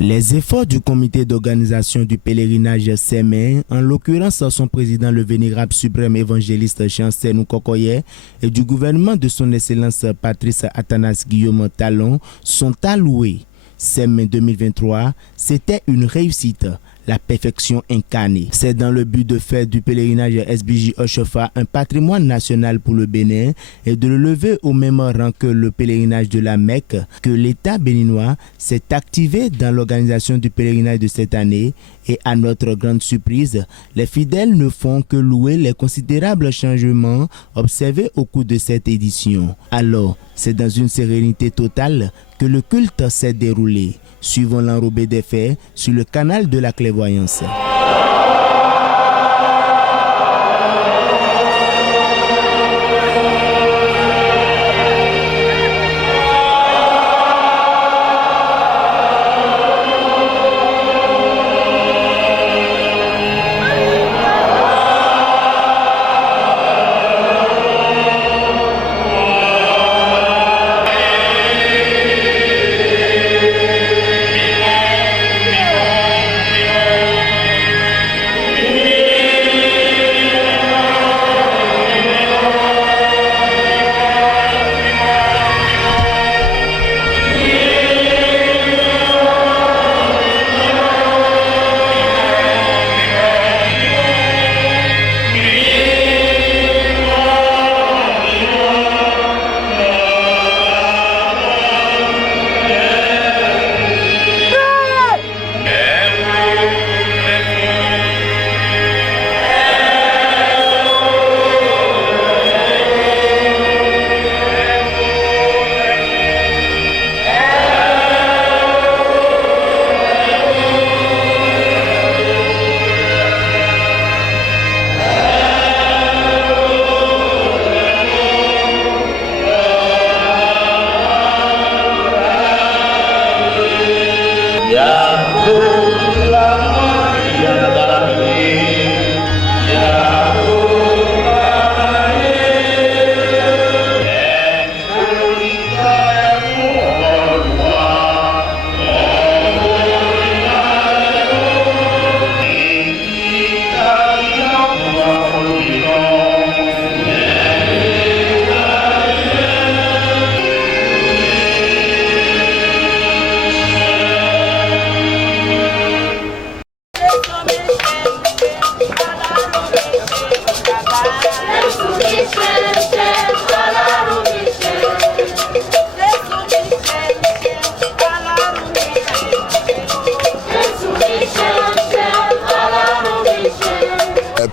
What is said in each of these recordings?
Les efforts du comité d'organisation du pèlerinage SEMEN, en l'occurrence son président le vénérable suprême évangéliste Chancellou Kokoye et du gouvernement de son excellence Patrice Athanas Guillaume Talon sont alloués. SEMEN 2023, c'était une réussite, la perfection incarnée. C'est dans le but de faire du pèlerinage SBJ Oshofa un patrimoine national pour le Bénin et de le lever au même rang que le pèlerinage de la Mecque que l'État béninois s'est activé dans l'organisation du pèlerinage de cette année. Et à notre grande surprise, les fidèles ne font que louer les considérables changements observés au cours de cette édition. Alors, c'est dans une sérénité totale que le culte s'est déroulé. Suivons l'enrobé des faits sur le canal de la clairvoyance.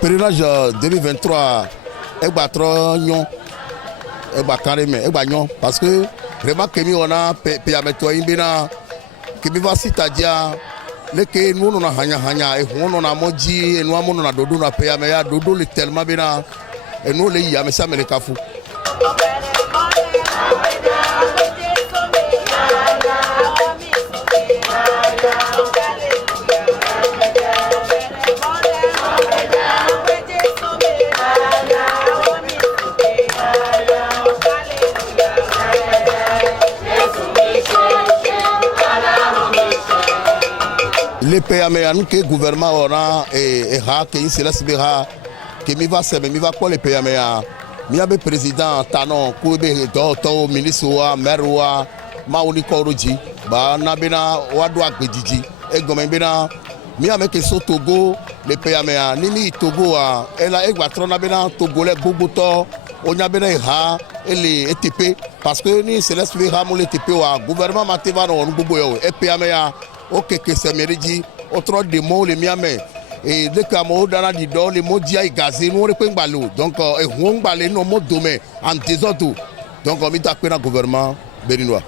Pèlerinage 2023 parce que vraiment que nous on a que va citadia les que nous on a hanya et on a moji et nous on a dodo na peyamea dodo le tellement bena et nous les ya mais ça me le kafu. Les PMA, nous que le gouvernement a et que c'est là que mi va se mi va quoi les PMA. Mi a be président Tanon, Koube, Docteur, ministre, maire, Maoni Koroji, ba na bena wadwa gbediji. E gomen bena mi a que so Togo les PMA. Ni mi Togo a ela e gbatron na bena Togolais Bogoto, onya bena ha ele ETP parce que ni c'est là mon ETP wa gouvernement mateva no ngbobo yo e PMA. Ok, que c'est méridi, autre des mots, les miens, et dès que moi dans la dido, les mots d'y gazé, nous on est pas donc on balé nos mots domaine en désordre. Donc on est appelé le gouvernement béninois.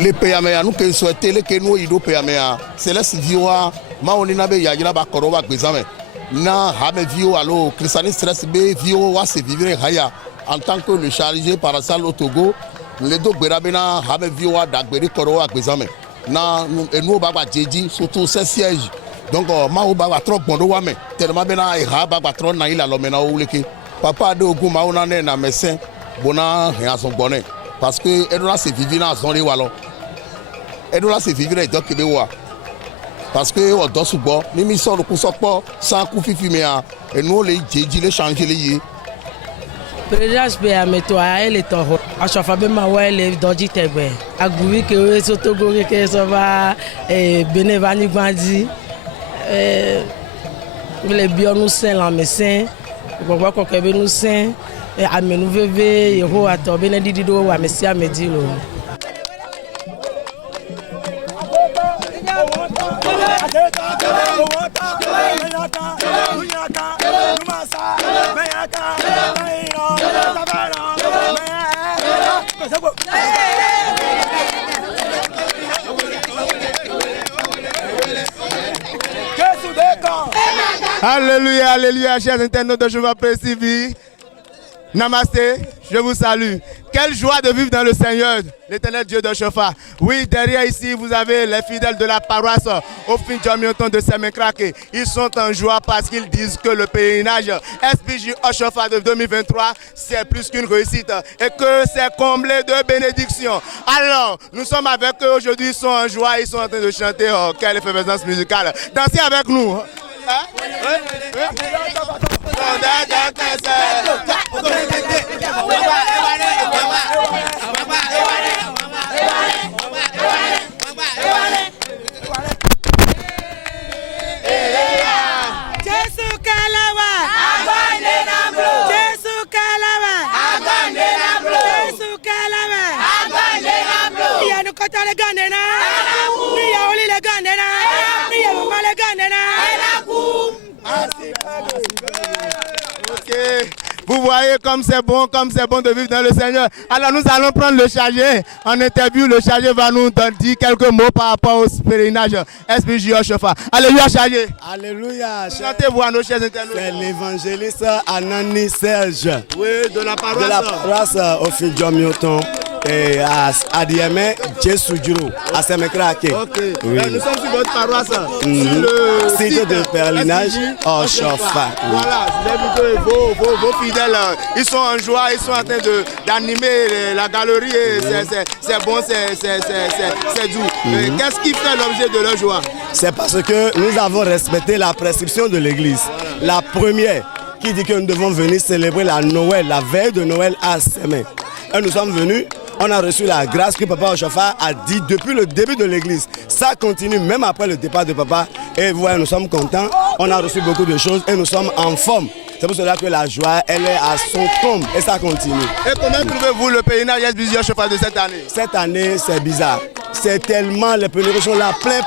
Les PMA, nous qui souhaitons que nous y PMA, c'est la vioa, ma on n'a pas y'a pas corona bezame. Na hame vio allo, christianisme stress be vio wa se vivre haya. en tant que le chargé parassal au Togo, les deux Berabena avaient vu Dagberi Koro à Bézame. Et nous, surtout ces sièges. Donc, je suis trop bon, tellement bien, je suis trop bon, papa de Oguma, on a un médecin, bona et à son bonnet. Parce que elle doit se vivre dans son lit. Elle doit se vivre dans le Québec. Parce que on doit se boire, les missions de Kousokpo, sans coup fumé, et nous, les djidji, les changer les. Président Spéa Meto a ele toho achafa be ma wa ele doji tegbe aguri ke we so to gore ke so ba benevani gbandi le bio nous saint la médecin gbogbo ko ke be nous saint amenu veve yeho ato benedidi do wa mesia medilo Alléluia, alléluia, chers internautes de Jéhovah Presse-TV. Namasté, je vous salue. Quelle joie de vivre dans le Seigneur, l'éternel Dieu de Chofa. Oui, derrière ici, vous avez les fidèles de la paroisse au fin Djamioton de Semenkrake. Ils sont en joie parce qu'ils disent que le pèlerinage SBJ Oshofa de 2023, c'est plus qu'une réussite et que c'est comblé de bénédictions. Alors, nous sommes avec eux aujourd'hui, ils sont en joie, ils sont en train de chanter. Oh, quelle effervescence musicale. Dansez avec nous. Hein? Ok, vous voyez comme c'est bon de vivre dans le Seigneur. Alors nous allons prendre le chargé en interview. Le chargé va nous dire quelques mots par rapport au pèlerinage SBJ Oshofa. Alléluia, chargé. Alléluia. Présentez-vous à nos chers internautes. C'est l'évangéliste Anani Serge. Oui, de la paroisse. De la paroisse au fin Djamioton. Et à Diamé, Djessoudjuro, à Semenkrake. Ok, oui. Nous sommes sur votre paroisse, sur le site de pèlerinage Oshofa. Voilà, vous avez vu que vos fidèles, ils sont en joie, ils sont en train d'animer la galerie. C'est bon, c'est doux. Qu'est-ce qui fait l'objet de leur joie? C'est parce que nous avons respecté la prescription de l'Église. La première qui dit que nous devons venir célébrer la Noël, la veille de Noël à Semen. Et nous sommes venus. On a reçu la grâce que Papa Oshofa a dit depuis le début de l'église. Ça continue même après le départ de Papa. Et vous voyez, nous sommes contents. On a reçu beaucoup de choses et nous sommes en forme. C'est pour cela que la joie, elle est à son comble et ça continue. Et comment trouvez-vous le pèlerinage SBJ Oshofa de cette année? Cette année, c'est bizarre. C'est tellement, les pèlerins sont là, plein.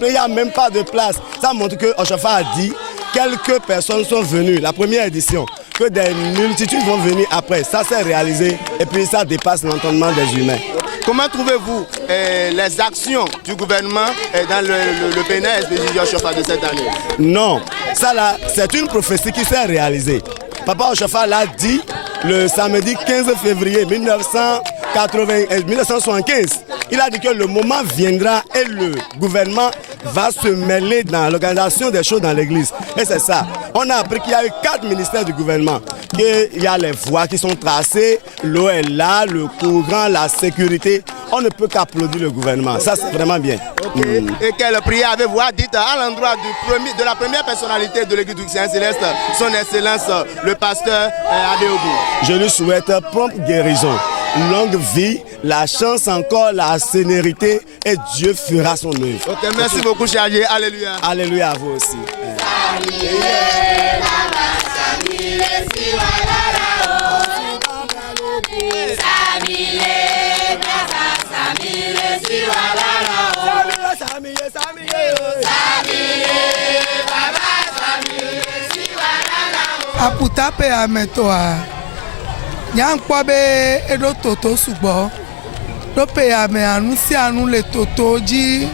Il n'y a même pas de place. Ça montre que Oshofa a dit, quelques personnes sont venues. La première édition, que des multitudes vont venir après. Ça s'est réalisé et puis ça dépasse l'entendement des humains. Comment trouvez-vous les actions du gouvernement dans le pèlerinage SBJ Oshofa de cette année? Non, ça là, c'est une prophétie qui s'est réalisée. Papa Oshofa l'a dit le samedi 15 février 1975. Il a dit que le moment viendra et le gouvernement va se mêler dans l'organisation des choses dans l'église. Et c'est ça. On a appris qu'il y a eu 4 ministères du gouvernement. Il y a les voies qui sont tracées, l'eau est là, le courant, la sécurité. On ne peut qu'applaudir le gouvernement. Ça, c'est vraiment bien. Okay. Et quelle prière avez-vous dites à l'endroit de la première personnalité de l'église du Saint-Céleste, son Excellence, le pasteur Adéogou? Je lui souhaite prompte guérison, longue vie, la chance encore, la sénérité et Dieu fera son œuvre. Ok, merci beaucoup, chargé. Alléluia. Alléluia à vous aussi. Aputa pe ametoa nyankpɔ be eɖo toto sugbɔ ɖo pe ame anu sia anu le toto dzi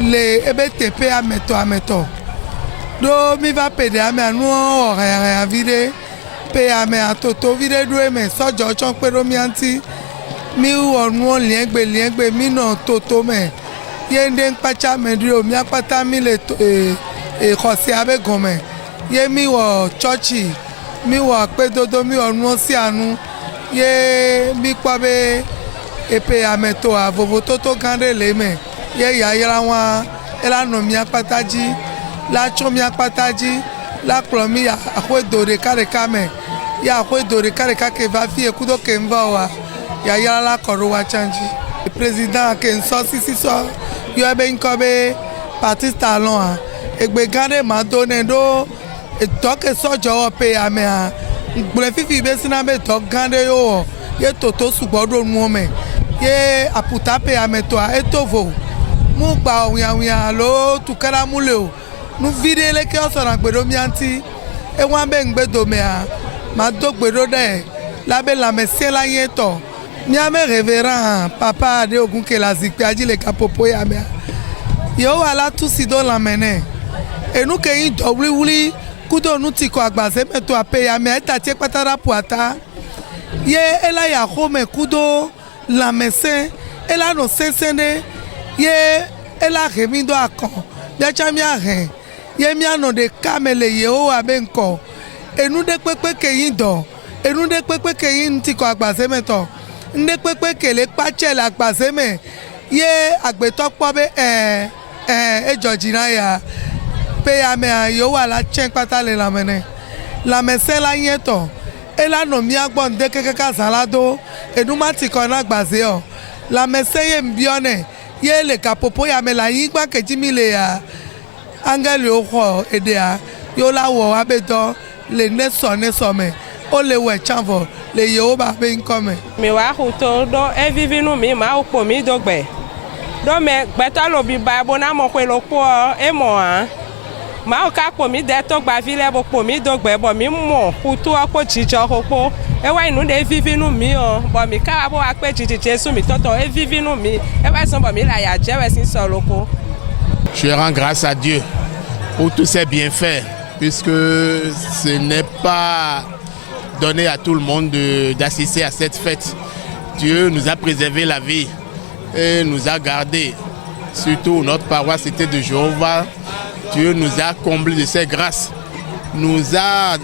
le ebe teƒe ametɔ ɖo mi va pe ɖe ame anu wɔ hɛhɛ vi ɖe peyame atoto vide do me sojo chon pero mi anti mi onu liengbe mi no toto me ye nden pacha me dio mi apata mi le khosi abe gome ye mi wo churchi mi wo pedodo mi onu si anu ye mi kwabe peyame to avovo toto gande le me ye ya yara wa ela no mi apata ji la cho mi apata ji la plomi ya akwe dore kare kame ya akwe dore kare kake va fi ekudo ke mva wa ya yara la koro wa chanji president ke nso sisi so yo be nkobe parti talon egbe gande ma do ne do to ke sojo pe ame a gbole fifi be sina be to gande yo ye toto sugbodo nu me ye aputa pe ame to a etovo mu gba oyan lo tukara mule o nu videle ke osora gbedo mi anti e wan be ngbedo me a ma do gbedo de la be la mesie la yen to mi ame révérend papa de ogun ke la zikpe ajile kapopo ya me yo ala tu si do la mene e nu ke yin do wuli kudo nu ti ko agbase me to ape ya me ta ti patara puata ye ela ya home kudo la mese ela no sensene ye ela remindo akon ya chami ahen ye mi ano de kamele ye o abenko enu de pepe ke yin do enu de pepe ke yin ti ko agbase me to nde pepe ke le pache la agbase me ye agbeto po be e jojina ya pe ya me yo wa la chen pata le la mene la mese la yin to ela no mi agbon de keke ka salado enu ma ti ko na agbase o la mese ye mbione ye le kapopo ya me la yin gba keji mi le ya angeli oho edea yo la wo abedo le neso me o le we chanvo le Yehoba be nkome mi wa huto do e vivi nu mi ma opo mi dogbe do me gbeto lo bi ba bo na mo pe lo po e mo an ma o ka po mi de to gba vile bo po mi dogbe bo mi mo huto opo chicho opo e wa inu de vivi nu mi o bo mi ka bo wa pe chichi Jesu mi toto e vivi nu mi e wa so bo mi la ya je we sin so loko. Je rends grâce à Dieu pour tous ses bienfaits, puisque ce n'est pas donné à tout le monde d'assister à cette fête. Dieu nous a préservé la vie et nous a gardés. Surtout notre paroisse Cité de Jéhovah. Dieu nous a comblés de ses grâces, nous a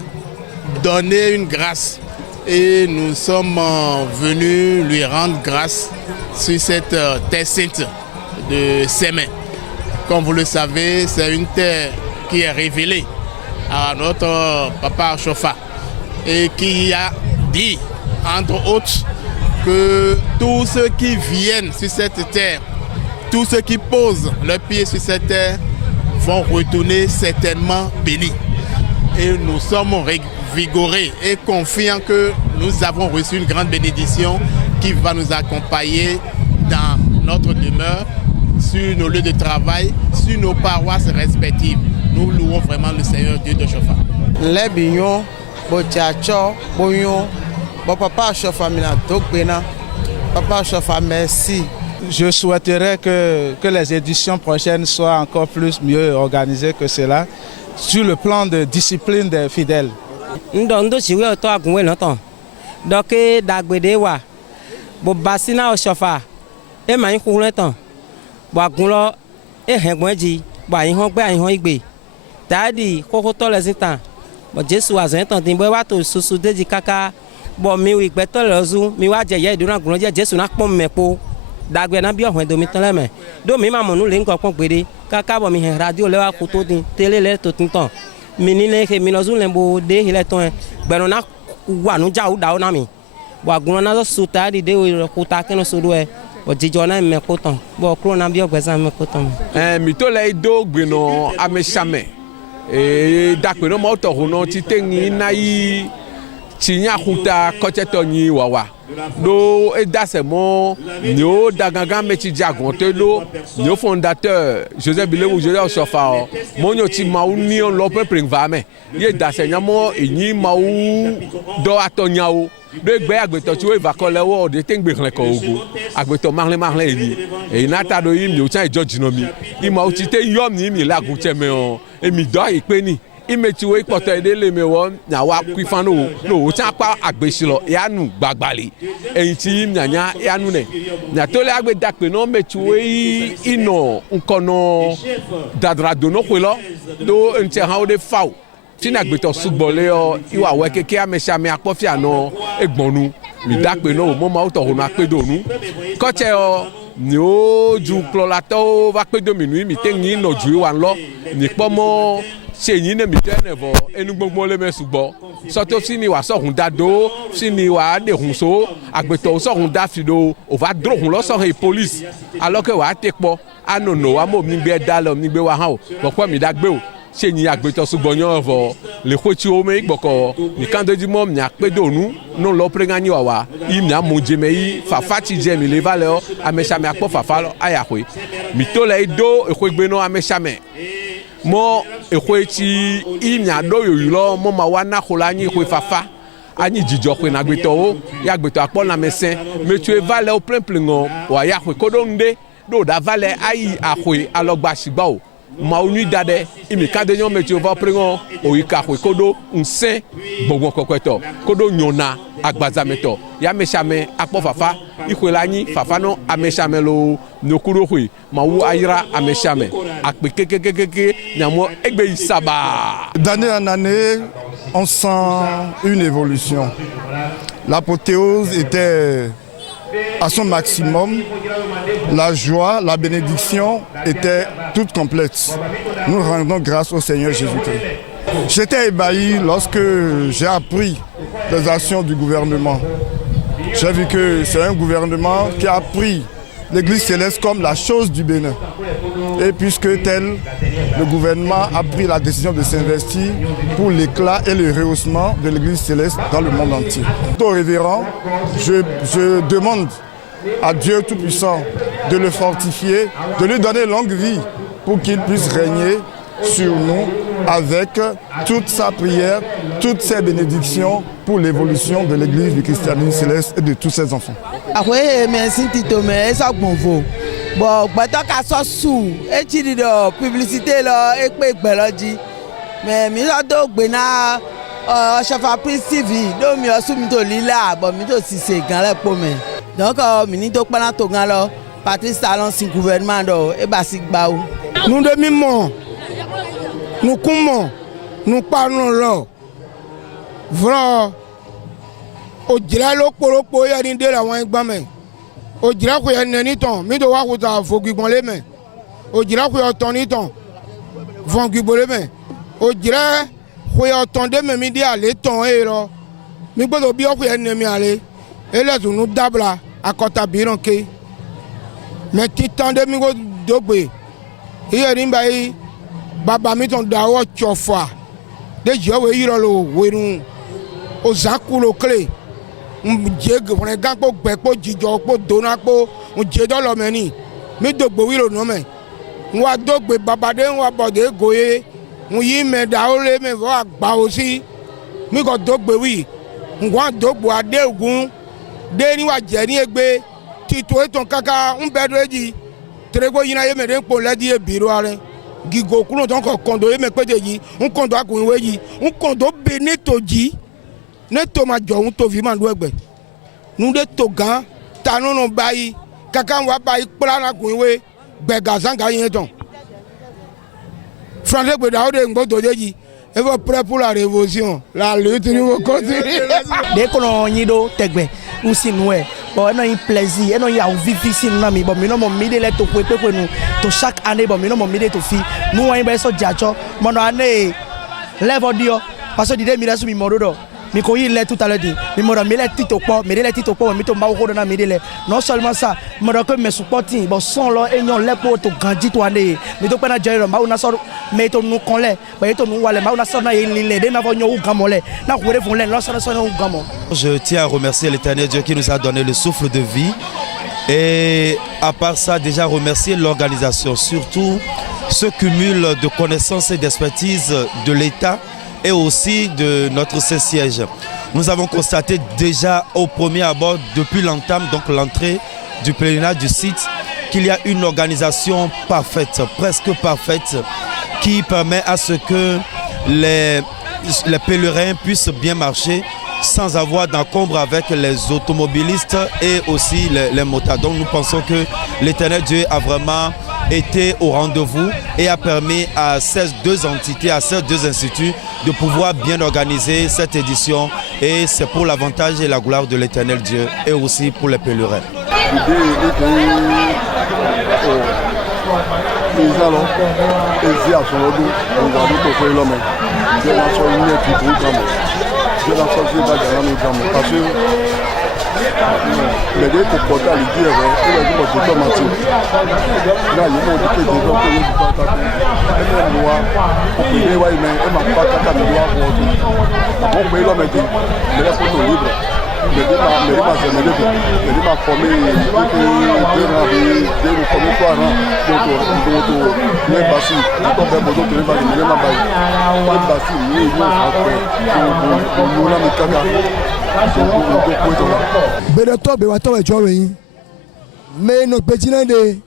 donné une grâce et nous sommes venus lui rendre grâce sur cette terre sainte de Sémé. Comme vous le savez, c'est une terre qui est révélée à notre papa Chofa et qui a dit, entre autres, que tous ceux qui viennent sur cette terre, tous ceux qui posent leurs pieds sur cette terre vont retourner certainement bénis. Et nous sommes vigorés et confiants que nous avons reçu une grande bénédiction qui va nous accompagner dans notre demeure, sur nos lieux de travail, sur nos paroisses respectives. Nous louons vraiment le Seigneur Dieu de Chofa. Les bignons, botiacho, bouillon, bon papa Chofa mina dokbena, papa Chofa merci. Je souhaiterais que les éditions prochaines soient encore plus mieux organisées que cela, sur le plan de discipline des fidèles. Ndo chiwe to agunwe notan. Doke dagbede wa. Bo basina o Chofa. E ma yin kunle tan. Bo agunlo e hengbon ji, bo ayin hon gbe ayin hon igbe. Tadi koko to le sitan. Bo Jesu azan tan tin bo wa to susu deji kaka. Bo mi wi gbe to lozu, mi wa jeye iduna gunlo je Jesu na pon mepo. Dagbe na bi ohun do mi tan leme. Do mi ma monu le nko pon gbede. Kaka bo mi hen radio le wa ko to tin, tele le to tin tan. Minine ke minozu lembo de ile ton gbero na wa nu ja u da o na mi wa gun na so ta di de o ko ta keno so do e o jijo na me ko tan bo kro na bi ogbesa me ko tan mi to le do gbeno amesame da pe no mo to ho no ti tengi na yi tinya kuta kocheto ni wawa do edasemo ni o daganga mechi jagon te lo ni o fondateur Joseph Bilewu Joseph Chofa mo nyo ti ma ni on lo pe pringva me ye dasenya mo eyin ma u do atonya o do gbe agbeto ti o va ko lewo de tengbe kan ko ogo agbeto marle yi e nata do yim ni o chan George no mi i ma o ti te yom ni mi lagun che me o emi do ipe ni imetiwo ikpɔtɔ yi ɖe le me wɔ nyawa kuifan no wotsa kpa agbesi lɔ yanu gbagbali eŋti nyanya yanu nɛ nyatole agbe dakpe no metiwo yi inɔ nkɔnɔ dadrado no koe lɔ do ŋti hã wo de fawo fina agbetɔ sugbɔ le yɔ iwa wɛ keke amesiame akpɔfia nɔ egbɔnu mi dakpe no mo ma wotɔ ho na akpe do nu kɔtsɛ yɔ ni o du kplɔlatɔwo va kpe do mi nu mi te ŋi nɔ dui wa lɔ ni kpɔmɔ se yin ne mi tɛ ne vɔ enugbogbo le me sugbɔ sɔtɔ fini wa sɔhun da do fini wa de hun so agbetɔ sɔhun da fi do o va dro hun lɔ sɔhun police alors que wa te kpɔ anono wa mo mi gbɛ da lɔ mi gbɛ wa hã o kpɔkpɔ mi da gbɛ o se yin agbetɔ sugbɔ nyɔ vɔ le xɔtsi wo me gbɔkɔ nikan do di mɔ mi akpe do nu no lɔ pre ŋa nyi wa wa yi mi amu dzeme yi fafa tsi dze mi le va le yɔ amesiame akpɔ fafa lɔ aya koe mi to le yi do exɔgbe no amesiame mɔ exɔ tsi yi miaɖo yoyi lɔ mɔ ma wa na xɔ la anyi exɔ fafa anyi dzidzɔ xɔ na agbetɔwo ya agbetɔ akpɔ lãmesẽ metsoe va le wo plenplen ŋɔ wòa ya xɔ ko ɖo nu ɖe ɖo ɖa va le ayi axɔe alɔgba sigba o mawu nyui da ɖe imi ka de nyɔ metsoe va pre ŋɔ oyi ka xɔ ko ɖo ŋusẽ gbɔgbɔ kɔkɔetɔ ko ɖo nyɔna agbazametɔ ya amesiame akpɔ fafa ixɔ la anyi fafa no amesiame lo noku ɖo xɔe mawu ayra amesiame akpe kekekeke nyamɔ egbe yi saba. D'année en année, on sent une évolution. L'apothéose était à son maximum. La joie, la bénédiction était toute complète. Nous rendons grâce au Seigneur Jésus-Christ. J'étais ébahi lorsque j'ai appris les actions du gouvernement. J'ai vu que c'est un gouvernement qui a pris l'Église céleste comme la chose du Bénin. Et puisque tel, le gouvernement a pris la décision de s'investir pour l'éclat et le rehaussement de l'Église céleste dans le monde entier. Au révérend, je demande à Dieu Tout-Puissant de le fortifier, de lui donner longue vie pour qu'il puisse régner sur nous avec toute sa prière, toutes ses bénédictions pour l'évolution de l'Église du christianisme céleste et de tous ses enfants. Bon, gbẹtọ ka sọ su etsi di dɔ publicité lɔ ekpe gbɛlɔ dzi mɛ mi sɔ do gbena ɔsɔfa prince tv do mi ɔsu mi to lila bɔn mi to sise gan lɛ kpo mɛ donc mi ni to kpɛna to gan lɔ patrice talon si gouvernement dɔ e ba si gba o. nu de mi mɔ nu kun mɔ nu kpa nu lɔ vrɔ o jira lo kpolokpo yanni de la wɔn gbã mɛ. O jira ko yɛ nɛni tɔn mi do wa ko ta fogigbɔn le mɛ o jira ko yɛ tɔn ni tɔn fɔngigbɔ le mɛ o jira ko yɛ tɔn de mɛ mi di ale tɔn e yɛrɛ mi gbɔdɔ bi ko yɛ nɛmi ale e lɛ tunu dabila akɔta biirɔn ke mɛ titan de mi ko dogbe e yɛ ni ba ye baba mi tɔn da wɔ tsɔfa de jɛ wo yirɔ lo wenu o zan kulo kele. Dze fɔnɛ gã kpɔ gbɛ kpɔ dzidzɔ kpɔ dona kpɔ dze dɔ lɔmɛ ni mi do gbe wi lo nɔmɛ n wa do gbe baba de n wa bɔ de go ye n yi mɛ da o le mɛ fɔ agba o si mi kɔ do gbe wi n wa do gbe ade ogun de ni wa jɛ ni egbe tito etɔn kaka n bɛ do edzi tereko yina ye mɛ de kpɔ lɛ di ye biro alɛ gigo kulo tɔn kɔ kɔndo ye mɛ kpɛtɛ dzi n kɔndo akun we dzi n kɔndo be ne to dzi. Ne to ma jɔ ŋu to vi ma do egbe nu de to gã ta nono ba yi kaka wa ba yi kpla na kun we gbɛ gazan ga yin tɔn français gbeda o de ŋgbɔ do de dzi e fɔ prêt pour la révolution la lutte nous continue. de kɔnɔ nyi do tɛgbɛ n si nu yɛ bon eno yin plaisir eno yin awu vivi si nu na mi bon mi no mo mi de le to pe nu to chaque année bon mi no mo mi de to fi nu wa yin bɛ sɔ jatsɔ mɔnɔ ane lɛfɔ diɔ parce que dide mi de su mi mɔ do dɔ. Mi ko yi lɛ tout à l'heure di mi mɔdɔ mi lɛ tito kpɔ mi de lɛ tito kpɔ mi to ma ko do na mi de lɛ non seulement ça mɔdɔ ko mɛ supporting bon sɔn lɔ e ɲɔ lɛ kpo to ganji to ane mi to kpɛna jɛ yɔrɔ maaw na sɔrɔ mɛ to nu kɔn lɛ bon e to nu wa lɛ maaw na sɔrɔ na ye li lɛ de n'a fɔ ɲɔ wu gamɔ lɛ n'a ko de fun lɛ lɔsɔrɔ sɔrɔ wu gamɔ. Je tiens à remercier l'Éternel Dieu qui nous a donné le souffle de vie et à part ça déjà remercier l'organisation surtout ce cumul de connaissances et d'expertise de l'État et aussi de notre Saint-Siège. Nous avons constaté déjà au premier abord, depuis l'entame, donc l'entrée du pèlerinage du site, qu'il y a une organisation parfaite, presque parfaite, qui permet à ce que les pèlerins puissent bien marcher sans avoir d'encombre avec les automobilistes et aussi les motards. Donc nous pensons que l'Éternel Dieu a vraiment été au rendez-vous et a permis à ces deux entités, à ces deux instituts de pouvoir bien organiser cette édition, et c'est pour l'avantage et la gloire de l'Éternel Dieu et aussi pour les pèlerins. Mais dès que porter à l'idée, il y a des gens qui sont là, il y a des gens qui sont Bereto bewato ejo yin me no gbejina de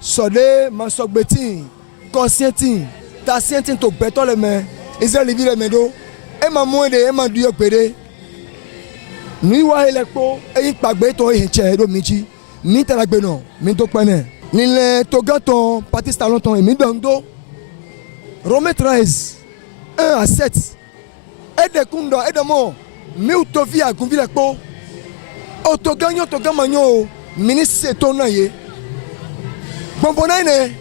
sode ma so gbeti conscientin ta sientin to beto le me Israel vi le medo e ma mo de e ma du yo pere ni wa ile po e yin pagbe to e che do mi ji mi tara gbe no mi to pene ni le to gaton Pakistan longtemps e mi dondo Romains 13 1 à 7 e de kundo e de mo mi utovi agunvi le po Otoganyo togamanyo ministre tonaye. Bonbonaine,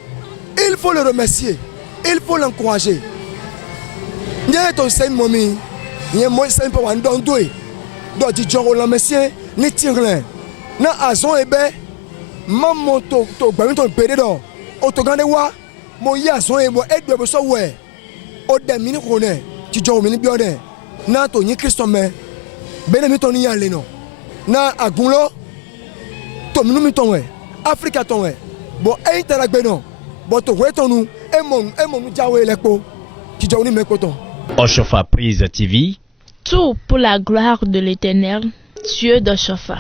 il faut le remercier, il faut l'encourager. Nye to sen momi, nye mo sen po wan don doe. Do di joro la monsieur ni tirlen. Na azon ebe mammo to gbami to pede do. Otogande wa mo ya azon ebo edwe bo so we. O de mini kone, ti joro mini biode. Na to nyi Kristo me. Bene mi to ni ya le no. Na agunlo to minumi tonwe Africa tonwe bo e taragbe no bo to we tonu e mon jawe lepo ki jaw ni mekoton. Oshofa Prise TV, tout pour la gloire de l'Éternel, Dieu de Shofa.